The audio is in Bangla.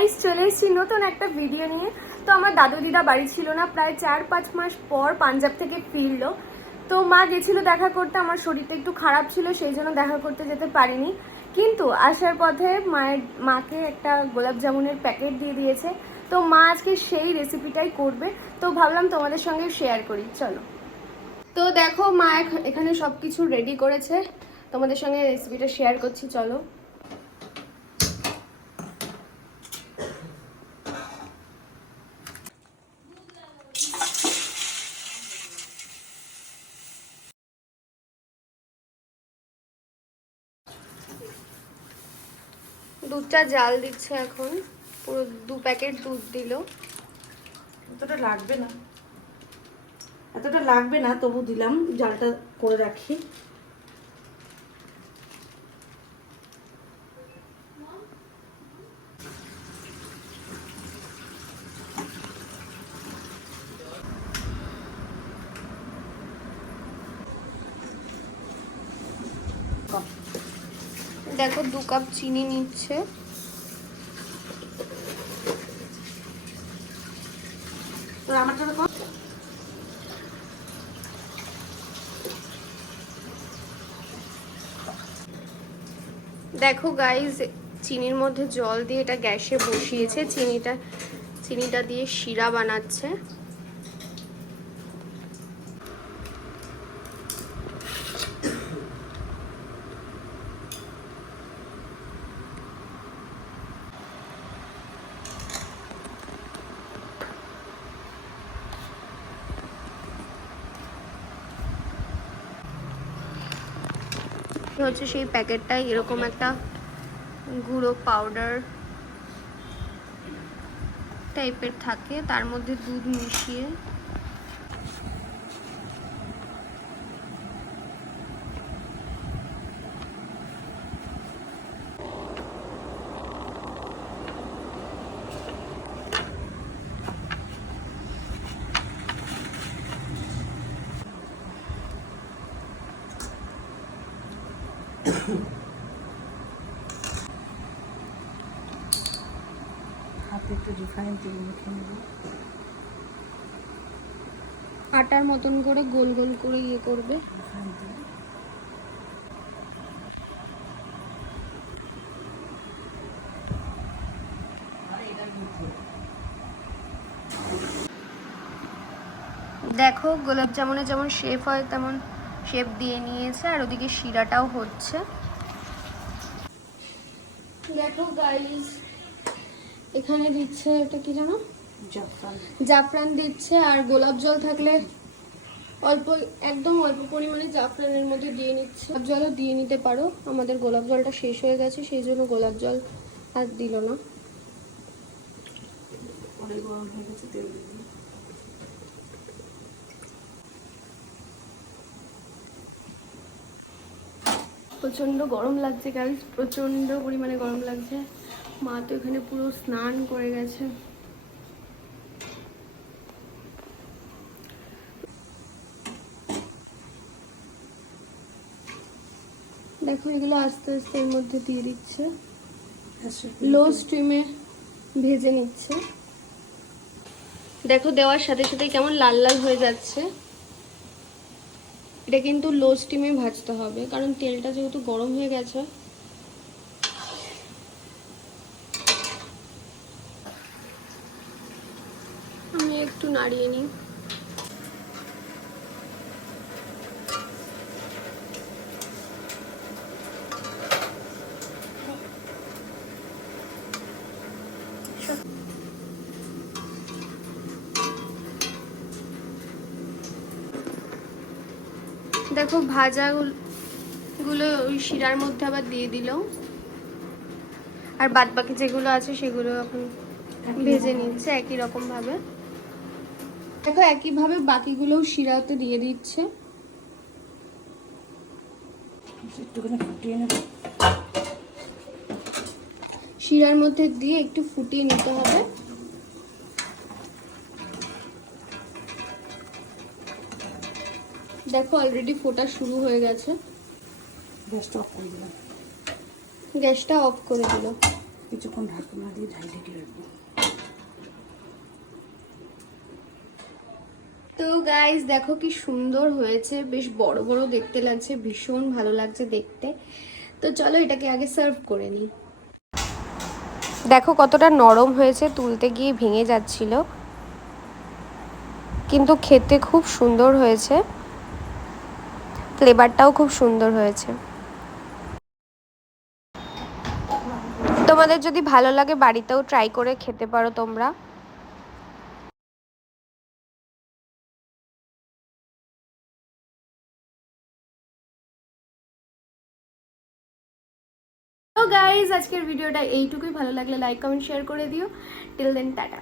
গাইস, চলে এসেছি নতুন একটা ভিডিও নিয়ে। তো আমার দাদু দিদা বাড়ি ছিল না, প্রায় 4-5 মাস পর পাঞ্জাব থেকে ফিরলো। তো মা গেছিল দেখা করতে, আমার শরীরটা একটু খারাপ ছিল, সেই জন্য দেখা করতে যেতে পারিনি। কিন্তু আসার পথে মাকে একটা গোলাপ জামুনের প্যাকেট দিয়ে দিয়েছে। তো মা আজকে সেই রেসিপিটাই করবে, তো ভাবলাম তোমাদের সঙ্গে শেয়ার করি, চলো। তো দেখো, মা এখানে সব কিছু রেডি করেছে, তোমাদের সঙ্গে রেসিপিটা শেয়ার করছি, চলো। দুধটা জাল দিচ্ছে এখন, পুরো 2 প্যাকেট দুধ দিল। এতটা লাগবে না, তবু দিলাম, জালটা করে রাখি। দেখো 2 কাপ চিনি নিচ্ছে। তো আমারটা দেখো, দেখো গাইস, চিনির মধ্যে জল দিয়ে এটা গ্যাসে বসিয়েছে, চিনিটা দিয়ে শিরা বানাচ্ছে। হচ্ছে সেই প্যাকেটটাই এরকম একটা গুঁড়ো পাউডার টাইপের থাকে, তার মধ্যে দুধ মিশিয়ে হাতে একটু রিফাইন তেল মেখে নেব। আটার মতন করে গোল গোল করে ইয়ে করবে। রিফাইন তেল দেখো গোলাপ জামুনে যেমন শেপ হয় তেমন শেপ দিয়ে নিয়েছে, আর ওদিকে শিরাটাও হচ্ছে। দেখো গাইস, এখানে দিচ্ছে এটা কি জানো, জাফরান দিচ্ছে। আর গোলাপ জল থাকলে একদম অল্প পরিমাণে জাফরানের মধ্যে দিয়ে নিচ্ছে। গোলাপ জলও দিয়ে নিতে পারো, আমাদের গোলাপ জলটা শেষ হয়ে গেছে, সেই জন্য গোলাপ জল আর দিল না। অনেক গরম হয়ে গেছে, তেল দিয়ে দিই। প্রচন্ড গরম লাগছে গাইস, প্রচন্ড পরিমাণে গরম লাগছে। মা তো এখানে পুরো স্নান করে গেছে। দেখো এগুলো আস্তে আস্তে এর মধ্যে দিয়ে দিচ্ছে, লো স্টিমে ভেজে নিচ্ছে। দেখো দেওয়ার সাথে সাথে কেমন লাল লাল হয়ে যাচ্ছে। এটা কিন্তু লো স্টিমে ভাজতে হবে, কারণ তেলটা যেহেতু গরম হয়ে গেছে। আমি একটু নাড়িয়ে নিই। দেখো ভাজাগুলো ওই শিরার মধ্যে আবার দিয়ে দিল, আর বাদ বাকি যেগুলো আছে সেগুলো এখন ভেজে নিচ্ছে একই রকম ভাবে। দেখো একইভাবে বাকিগুলোও শিরাতে দিয়ে দিচ্ছে। একটুখানি ফুটিয়ে নেব। শিরার মধ্যে দিয়ে একটু ফুটিয়ে নিতে হবে। দেখো অলরেডি ফোটা শুরু হয়ে গেছে। গ্যাসটা অফ করে দিলাম। গ্যাসটা অফ করে দিল। কিছুক্ষণ ঢাকনা দিয়ে ঢেকে রাখবো। তো গাইস দেখো কি সুন্দর হয়েছে, বেশ বড় বড় দেখতে লাগছে, ভীষণ ভালো লাগছে দেখতে। তো চলো এটাকে আগে সার্ভ করে নিই। দেখো কতটা নরম হয়েছে, তুলতে গিয়ে ভেঙে যাচ্ছিল, কিন্তু খেতে খুব সুন্দর হয়েছে, ফ্লেভারটাও খুব সুন্দর হয়েছে। তোমাদের যদি ভালো লাগে বাড়িতেও ট্রাই করে খেতে পারো তোমরা। তো গাইজ আজকের ভিডিওটা এইটুকুই, ভালো লাগলে লাইক কমেন্ট শেয়ার করে দিও। Till then tata.